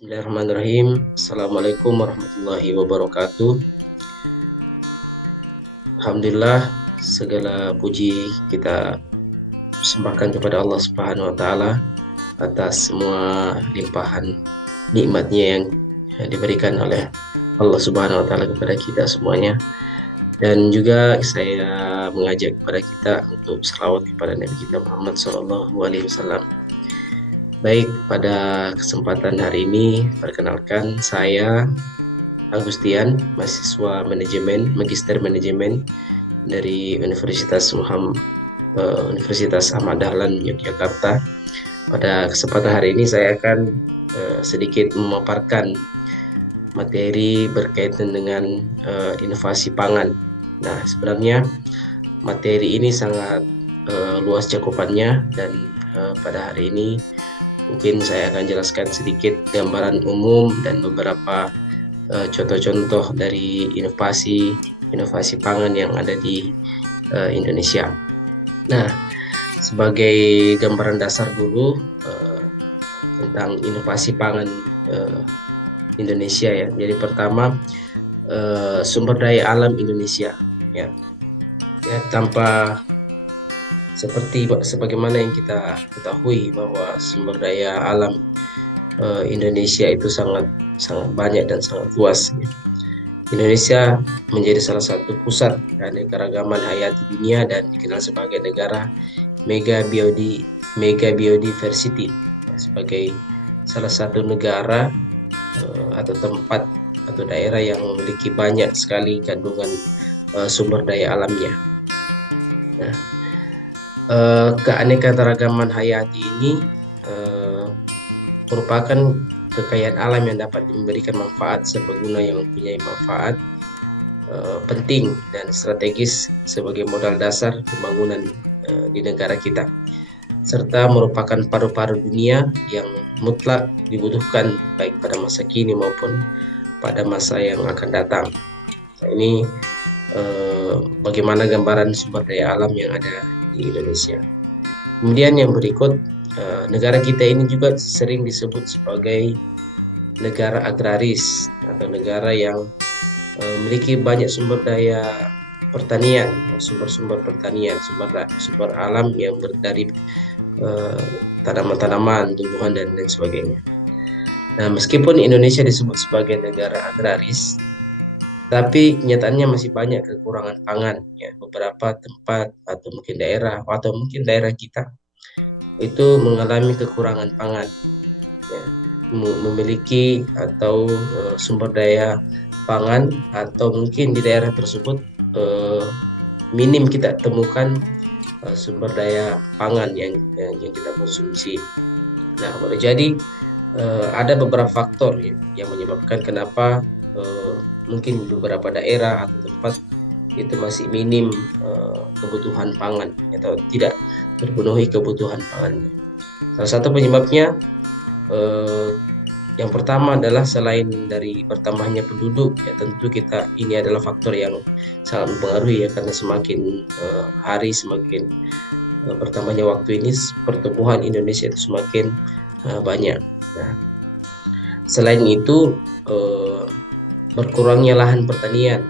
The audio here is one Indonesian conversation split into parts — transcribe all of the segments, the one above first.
Bismillahirrahmanirrahim. Assalamualaikum warahmatullahi wabarakatuh. Alhamdulillah, segala puji kita persembahkan kepada Allah Subhanahu wa taala atas semua limpahan nikmatnya yang diberikan oleh Allah Subhanahu wa taala kepada kita semuanya. Dan juga saya mengajak kepada kita untuk selawat kepada Nabi kita Muhammad SAW. Baik, pada kesempatan hari ini perkenalkan saya Agustian, mahasiswa manajemen, magister manajemen dari Universitas Ahmad Dahlan Yogyakarta. Pada kesempatan hari ini saya akan sedikit memaparkan materi berkaitan dengan inovasi pangan. Nah, sebenarnya materi ini sangat luas cakupannya dan pada hari ini mungkin saya akan jelaskan sedikit gambaran umum dan beberapa contoh-contoh dari inovasi pangan yang ada di Indonesia. Nah, sebagai gambaran dasar dulu tentang inovasi pangan Indonesia ya. Jadi pertama sumber daya alam Indonesia ya. Tanpa sebagaimana yang kita ketahui bahwa sumber daya alam Indonesia itu sangat banyak dan sangat luas. Indonesia menjadi salah satu pusat keanekaragaman hayati dunia dan dikenal sebagai negara mega biodiversity, sebagai salah satu negara atau tempat atau daerah yang memiliki banyak sekali kandungan sumber daya alamnya. Nah, keanekaragaman hayati ini merupakan kekayaan alam yang dapat memberikan manfaat serbaguna yang mempunyai manfaat penting dan strategis sebagai modal dasar pembangunan di negara kita, serta merupakan paru-paru dunia yang mutlak dibutuhkan baik pada masa kini maupun pada masa yang akan datang. Nah, ini bagaimana gambaran sumber daya alam yang ada di Indonesia. Kemudian yang berikut, negara kita ini juga sering disebut sebagai negara agraris atau negara yang memiliki banyak sumber daya pertanian, sumber pertanian, sumber alam yang dari tanaman-tanaman, tumbuhan dan lain sebagainya. Nah, meskipun Indonesia disebut sebagai negara agraris, tapi kenyataannya masih banyak kekurangan pangan ya. Beberapa tempat atau mungkin daerah kita itu mengalami kekurangan pangan ya, memiliki atau sumber daya pangan atau mungkin di daerah tersebut minim kita temukan sumber daya pangan yang kita konsumsi. Nah, boleh jadi ada beberapa faktor ya, yang menyebabkan kenapa mungkin beberapa daerah atau tempat itu masih minim kebutuhan pangan atau tidak terpenuhi kebutuhan pangannya. Salah satu penyebabnya yang pertama adalah selain dari bertambahnya penduduk ya, tentu ini adalah faktor yang sangat mempengaruhi ya, karena semakin hari semakin bertambahnya waktu ini pertumbuhan Indonesia itu semakin banyak. Nah, selain itu berkurangnya lahan pertanian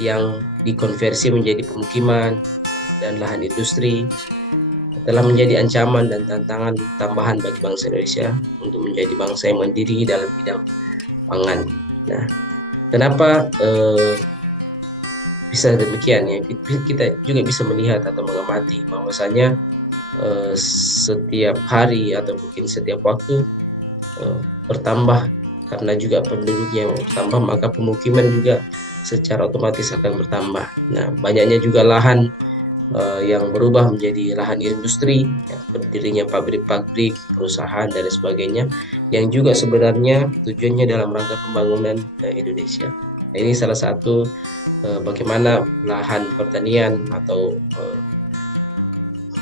yang dikonversi menjadi pemukiman dan lahan industri telah menjadi ancaman dan tantangan tambahan bagi bangsa Indonesia untuk menjadi bangsa yang mandiri dalam bidang pangan. Nah, kenapa bisa demikian ya? Kita juga bisa melihat atau mengamati bahwasanya setiap hari atau mungkin setiap waktu bertambah, karena juga penduduknya bertambah maka pemukiman juga secara otomatis akan bertambah. Nah, banyaknya juga lahan yang berubah menjadi lahan industri ya, berdirinya pabrik-pabrik, perusahaan dan sebagainya, yang juga sebenarnya tujuannya dalam rangka pembangunan Indonesia. Nah, ini salah satu bagaimana lahan pertanian atau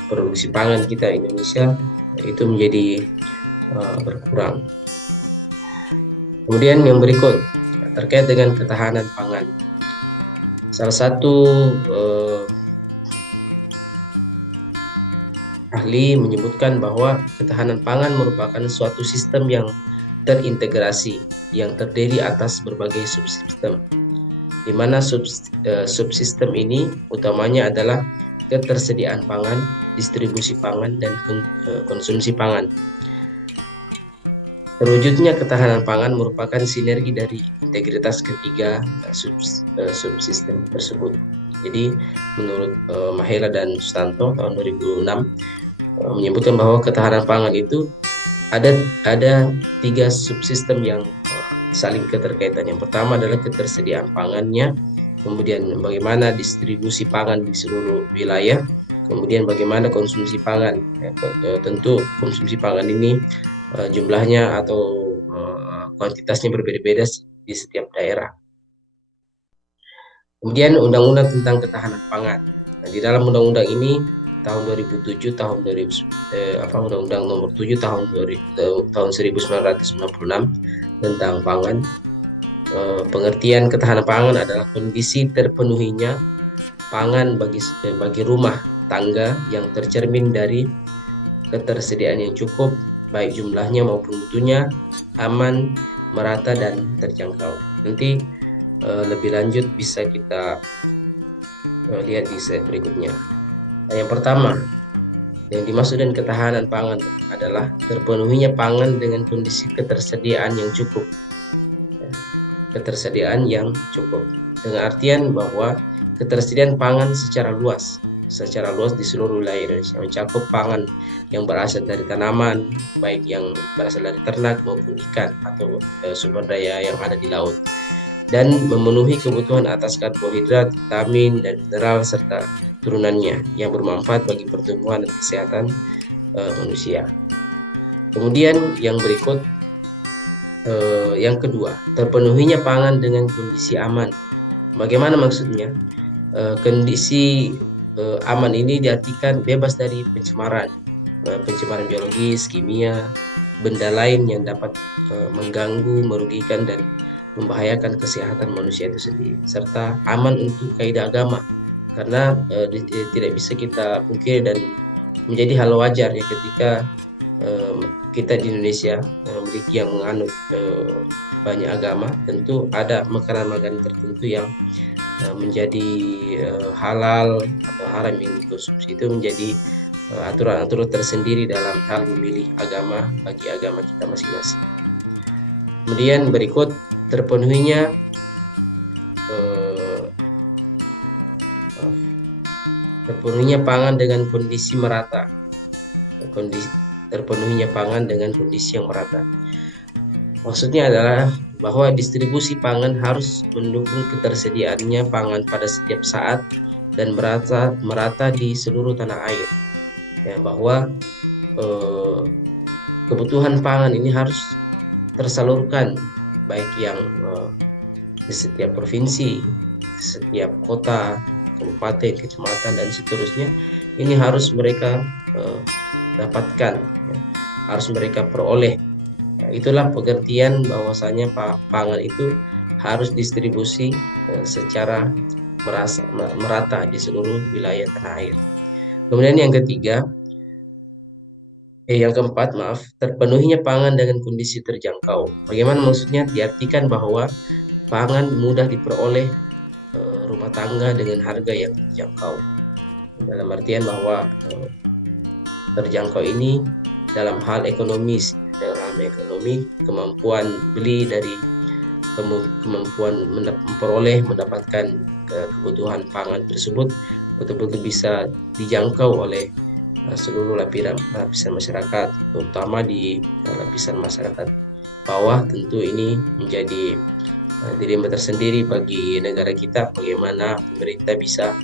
produksi pangan kita Indonesia itu menjadi berkurang. Kemudian yang berikut terkait dengan ketahanan pangan. Salah satu ahli menyebutkan bahwa ketahanan pangan merupakan suatu sistem yang terintegrasi yang terdiri atas berbagai subsistem, di mana subsistem ini utamanya adalah ketersediaan pangan, distribusi pangan, dan konsumsi pangan. Terwujudnya ketahanan pangan merupakan sinergi dari integritas ketiga subsistem tersebut. Jadi menurut Mahela dan Sustanto tahun 2006 menyebutkan bahwa ketahanan pangan itu ada 3 subsistem yang saling keterkaitan. Yang pertama adalah ketersediaan pangannya, kemudian bagaimana distribusi pangan di seluruh wilayah, kemudian bagaimana konsumsi pangan. Tentu konsumsi pangan ini jumlahnya atau kuantitasnya berbeda-beda di setiap daerah. Kemudian undang-undang tentang ketahanan pangan. Nah, di dalam undang-undang ini tahun 2007 Undang-Undang Nomor 7 tahun 1996 tentang pangan. Pengertian ketahanan pangan adalah kondisi terpenuhinya pangan bagi rumah tangga yang tercermin dari ketersediaan yang cukup, baik jumlahnya maupun mutunya, aman, merata, dan terjangkau. Nanti lebih lanjut bisa kita lihat di slide berikutnya. Nah, yang pertama, yang dimaksud dengan ketahanan pangan adalah terpenuhinya pangan dengan kondisi ketersediaan yang cukup. Ketersediaan yang cukup dengan artian bahwa ketersediaan pangan secara luas di seluruh wilayah Indonesia, mencakup pangan yang berasal dari tanaman, baik yang berasal dari ternak maupun ikan atau sumber daya yang ada di laut, dan memenuhi kebutuhan atas karbohidrat, vitamin, dan mineral serta turunannya yang bermanfaat bagi pertumbuhan dan kesehatan manusia. Kemudian yang berikut, yang kedua, terpenuhinya pangan dengan kondisi aman. Bagaimana maksudnya? Kondisi aman ini diartikan bebas dari pencemaran biologis, kimia, benda lain yang dapat mengganggu, merugikan, dan membahayakan kesehatan manusia itu sendiri, serta aman untuk kaidah agama, karena tidak bisa kita pungkiri dan menjadi hal wajar ya ketika kita di Indonesia memiliki yang menganut banyak agama, tentu ada makanan-makanan tertentu yang menjadi halal atau haram yang dikonsumsi, itu menjadi aturan-aturan tersendiri dalam hal memilih agama bagi agama kita masing-masing. Kemudian berikut, terpenuhinya pangan dengan kondisi merata. Terpenuhinya pangan dengan kondisi yang merata. Maksudnya adalah bahwa distribusi pangan harus mendukung ketersediaannya pangan pada setiap saat dan merata di seluruh tanah air. Ya, bahwa kebutuhan pangan ini harus tersalurkan, baik yang di setiap provinsi, setiap kota, kabupaten, kecamatan, dan seterusnya. Ini harus mereka dapatkan, ya, harus mereka peroleh. Ya, itulah pengertian bahwasanya pangan itu harus distribusi secara merata di seluruh wilayah tanah air. Kemudian yang keempat, terpenuhinya pangan dengan kondisi terjangkau. Bagaimana maksudnya? Diartikan bahwa pangan mudah diperoleh rumah tangga dengan harga yang terjangkau. Dalam artian bahwa terjangkau ini dalam hal ekonomi, kemampuan beli dari kemampuan mendapatkan kebutuhan pangan tersebut betul-betul bisa dijangkau oleh seluruh lapisan masyarakat, terutama di lapisan masyarakat bawah. Tentu ini menjadi dilema tersendiri bagi negara kita, bagaimana pemerintah bisa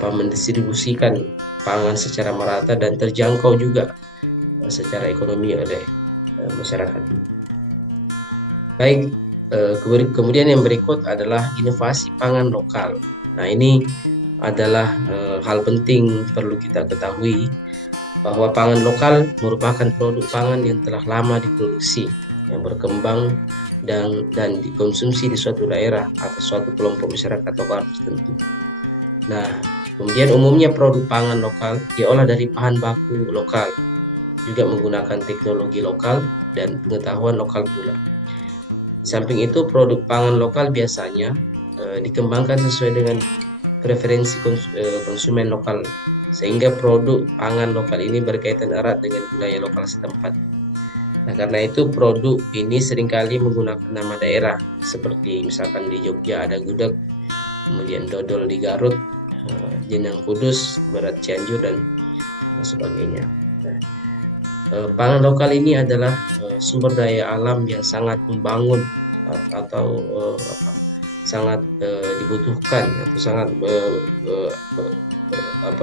mendistribusikan pangan secara merata dan terjangkau juga secara ekonomi oleh masyarakat. Baik, kemudian yang berikut adalah inovasi pangan lokal. Nah, ini adalah hal penting perlu kita ketahui, bahwa pangan lokal merupakan produk pangan yang telah lama diproduksi, yang berkembang dan dikonsumsi di suatu daerah atau suatu kelompok masyarakat lokal tertentu. Nah, kemudian umumnya produk pangan lokal diolah dari bahan baku lokal juga menggunakan teknologi lokal dan pengetahuan lokal pula. Di samping itu, produk pangan lokal biasanya dikembangkan sesuai dengan preferensi konsumen lokal, sehingga produk pangan lokal ini berkaitan erat dengan budaya lokal setempat. Nah, karena itu produk ini seringkali menggunakan nama daerah, seperti misalkan di Jogja ada gudeg, kemudian dodol di Garut, jenang kudus, berat Cianjur, dan sebagainya. Pangan lokal ini adalah sumber daya alam yang sangat membangun atau sangat dibutuhkan atau sangat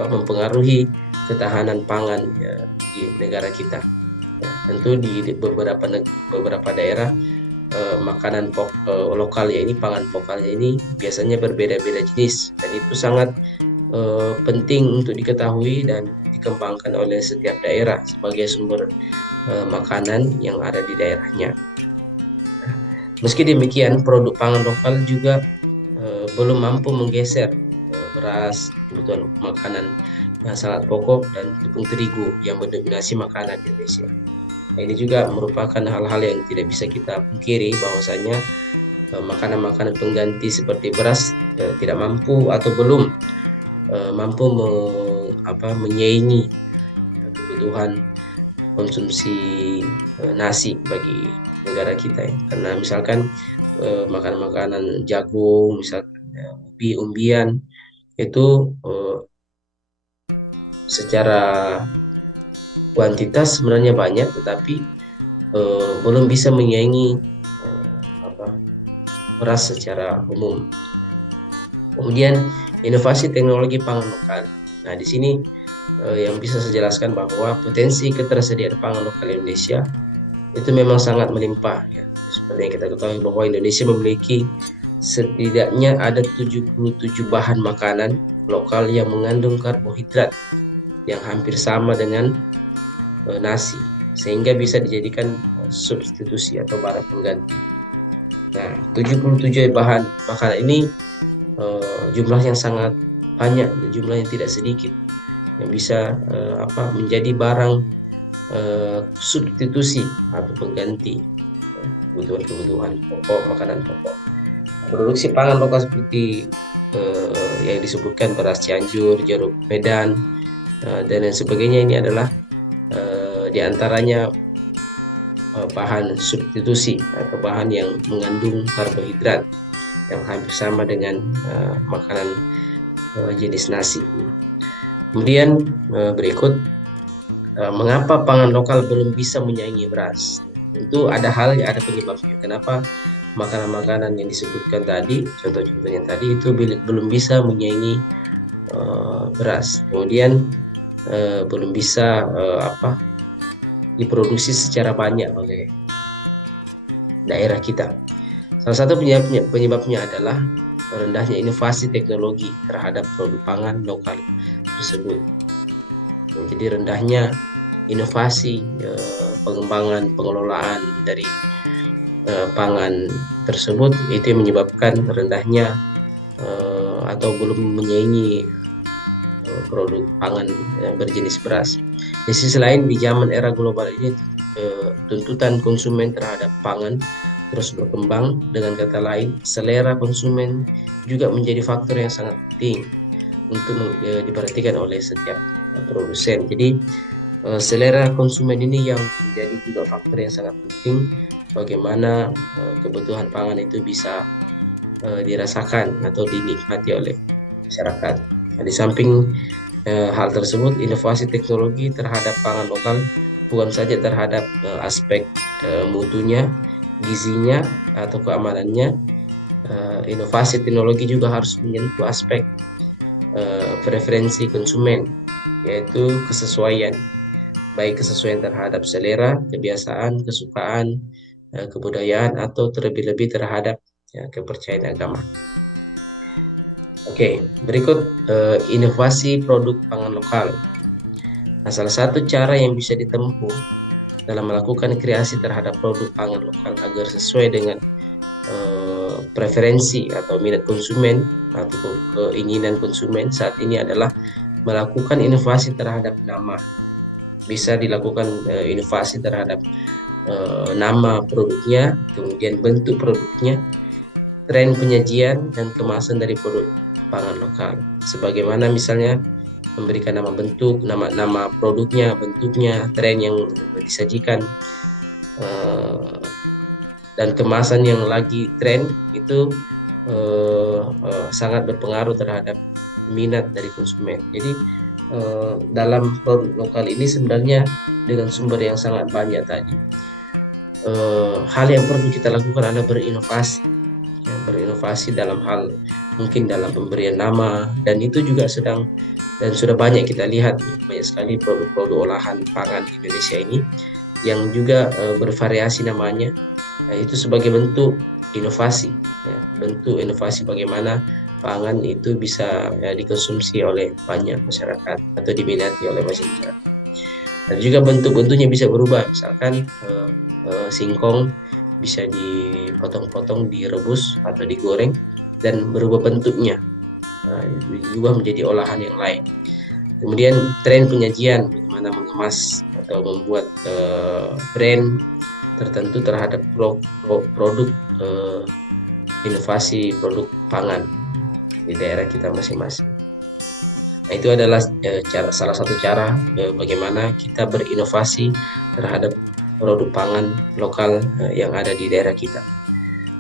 mempengaruhi ketahanan pangan di negara kita. Tentu di beberapa daerah makanan lokalnya ini, pangan lokalnya ini biasanya berbeda-beda jenis, dan itu sangat penting untuk diketahui dan dikembangkan oleh setiap daerah sebagai sumber makanan yang ada di daerahnya. Meski demikian, produk pangan lokal juga belum mampu menggeser beras, kebutuhan makanan yang sangat pokok, dan tepung terigu yang mendominasi makanan Indonesia. Nah, ini juga merupakan hal-hal yang tidak bisa kita pungkiri, bahwasanya makanan-makanan pengganti seperti beras tidak mampu atau belum mampu menyaingi kebutuhan konsumsi nasi bagi negara kita ya. Karena misalkan makanan-makanan jagung, misalkan umbi-umbian itu secara kuantitas sebenarnya banyak, tetapi belum bisa menyaingi beras secara umum. Kemudian inovasi teknologi pangan lokal. Nah, di sini yang bisa saya jelaskan bahwa potensi ketersediaan pangan lokal Indonesia itu memang sangat melimpah ya. Seperti yang kita ketahui bahwa Indonesia memiliki setidaknya ada 77 bahan makanan lokal yang mengandung karbohidrat yang hampir sama dengan nasi, sehingga bisa dijadikan substitusi atau barang pengganti. Nah, 77 bahan makanan ini jumlah yang sangat banyak, jumlah yang tidak sedikit, yang bisa menjadi barang substitusi atau pengganti kebutuhan pokok, makanan pokok. Produksi pangan lokal seperti yang disebutkan beras Cianjur, jeruk Medan, dan lain sebagainya, ini adalah diantaranya bahan substitusi atau bahan yang mengandung karbohidrat yang hampir sama dengan makanan jenis nasi. Kemudian berikut, mengapa pangan lokal belum bisa menyaingi beras? Tentu ada penyebabnya. Kenapa makanan-makanan yang disebutkan tadi, contoh-contohnya tadi itu belum bisa menyaingi beras. Kemudian belum bisa diproduksi secara banyak oleh daerah kita. Salah satu penyebabnya adalah rendahnya inovasi teknologi terhadap produk pangan lokal tersebut. Jadi rendahnya inovasi pengembangan pengelolaan dari pangan tersebut, itu yang menyebabkan rendahnya atau belum menyaingi produk pangan berjenis beras. Di sisi lain, di zaman era global ini tuntutan konsumen terhadap pangan terus berkembang. Dengan kata lain, selera konsumen juga menjadi faktor yang sangat penting untuk diperhatikan oleh setiap produsen. Jadi selera konsumen ini yang menjadi juga faktor yang sangat penting bagaimana kebutuhan pangan itu bisa dirasakan atau dinikmati oleh masyarakat. Nah, di samping hal tersebut, inovasi teknologi terhadap pangan lokal bukan saja terhadap aspek mutunya, gizinya, atau keamanannya. Inovasi teknologi juga harus menyentuh aspek preferensi konsumen, yaitu kesesuaian, baik kesesuaian terhadap selera, kebiasaan, kesukaan, kebudayaan, atau terlebih-lebih terhadap kepercayaan agama. Oke, berikut inovasi produk pangan lokal. Nah, salah satu cara yang bisa ditempuh dalam melakukan kreasi terhadap produk pangan lokal agar sesuai dengan preferensi atau minat konsumen atau keinginan konsumen saat ini adalah melakukan inovasi terhadap nama. bisa dilakukan inovasi terhadap nama produknya, kemudian bentuk produknya, tren penyajian dan kemasan dari produk pangan lokal. Sebagaimana misalnya memberikan nama bentuk, nama produknya, bentuknya, tren yang disajikan, dan kemasan yang lagi tren itu sangat berpengaruh terhadap minat dari konsumen. Jadi dalam produk lokal ini sebenarnya dengan sumber yang sangat banyak tadi, hal yang perlu kita lakukan adalah berinovasi, ya, berinovasi dalam hal mungkin dalam pemberian nama, dan itu juga sedang dan sudah banyak kita lihat banyak sekali produk-produk olahan pangan di Indonesia ini yang juga bervariasi namanya. Nah, itu sebagai bentuk inovasi, ya, bentuk inovasi bagaimana pangan itu bisa dikonsumsi oleh banyak masyarakat atau diminati oleh masyarakat. Dan juga bentuk-bentuknya bisa berubah, misalkan singkong bisa dipotong-potong, direbus atau digoreng dan berubah bentuknya, diubah menjadi olahan yang lain. Kemudian tren penyajian, bagaimana mengemas atau membuat brand tertentu terhadap produk inovasi produk pangan di daerah kita masing-masing. Nah, itu adalah salah satu cara bagaimana kita berinovasi terhadap produk pangan lokal yang ada di daerah kita.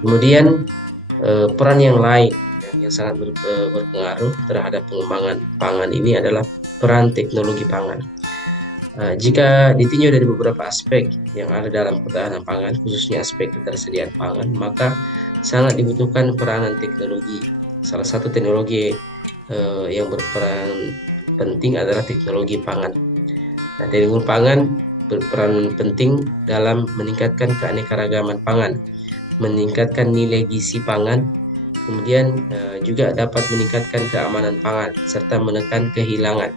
Kemudian peran yang lain yang sangat berpengaruh terhadap pengembangan pangan ini adalah peran teknologi pangan. Jika ditinjau dari beberapa aspek yang ada dalam ketahanan pangan, khususnya aspek ketersediaan pangan, maka sangat dibutuhkan peranan teknologi. Salah satu teknologi yang berperan penting adalah teknologi pangan. Nah, teknologi pangan berperan penting dalam meningkatkan keanekaragaman pangan, meningkatkan nilai gizi pangan, kemudian juga dapat meningkatkan keamanan pangan serta menekan kehilangan.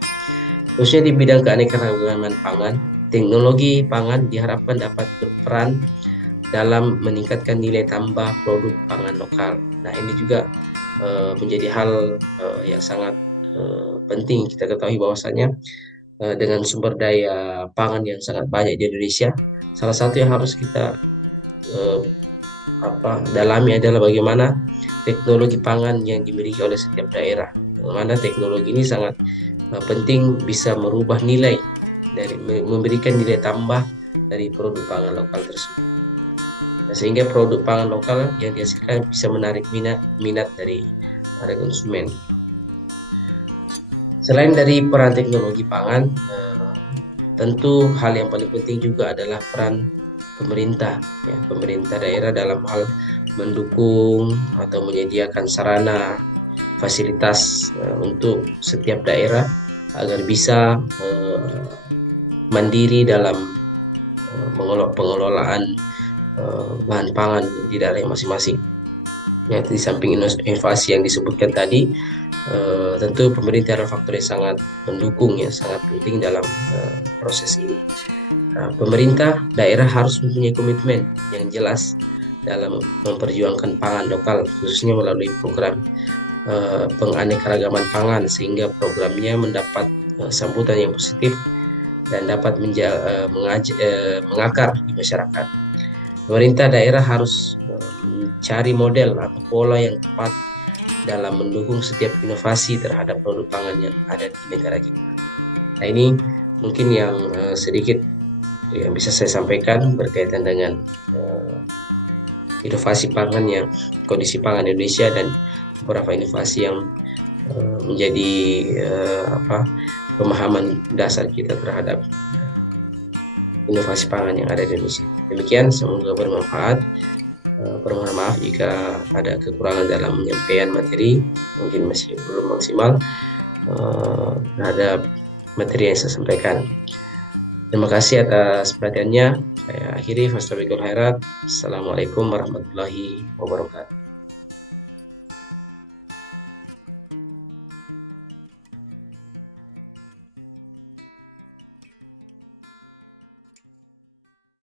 Khususnya di bidang keanekaragaman pangan, teknologi pangan diharapkan dapat berperan dalam meningkatkan nilai tambah produk pangan lokal. Nah, ini juga menjadi hal yang sangat penting kita ketahui bahwasanya dengan sumber daya pangan yang sangat banyak di Indonesia, salah satu yang harus kita dalami adalah bagaimana teknologi pangan yang dimiliki oleh setiap daerah. Bagaimana teknologi ini sangat penting bisa merubah nilai dari memberikan nilai tambah dari produk pangan lokal tersebut. Nah, sehingga produk pangan lokal yang dihasilkan bisa menarik minat dari para konsumen. Selain dari peran teknologi pangan, tentu hal yang paling penting juga adalah peran pemerintah, ya, pemerintah daerah dalam hal mendukung atau menyediakan sarana fasilitas untuk setiap daerah agar bisa mandiri dalam pengelolaan bahan pangan di daerah masing-masing. Ya, di samping inovasi yang disebutkan tadi, tentu pemerintah adalah faktor yang sangat mendukung, ya, sangat penting dalam proses ini. Nah, pemerintah daerah harus mempunyai komitmen yang jelas dalam memperjuangkan pangan lokal, khususnya melalui program penganekaragaman pangan, sehingga programnya mendapat sambutan yang positif dan dapat mengakar di masyarakat. Pemerintah daerah harus mencari model atau pola yang tepat dalam mendukung setiap inovasi terhadap produk pangan yang ada di negara kita. Nah, ini mungkin yang sedikit yang bisa saya sampaikan berkaitan dengan inovasi pangan, yang kondisi pangan Indonesia dan beberapa inovasi yang menjadi pemahaman dasar kita terhadap inovasi pangan yang ada di Indonesia. Demikian, semoga bermanfaat. Permohonan maaf jika ada kekurangan dalam penyampaian materi, mungkin masih belum maksimal terhadap materi yang saya sampaikan. Terima kasih atas perhatiannya. Saya akhiri. Assalamualaikum warahmatullahi wabarakatuh.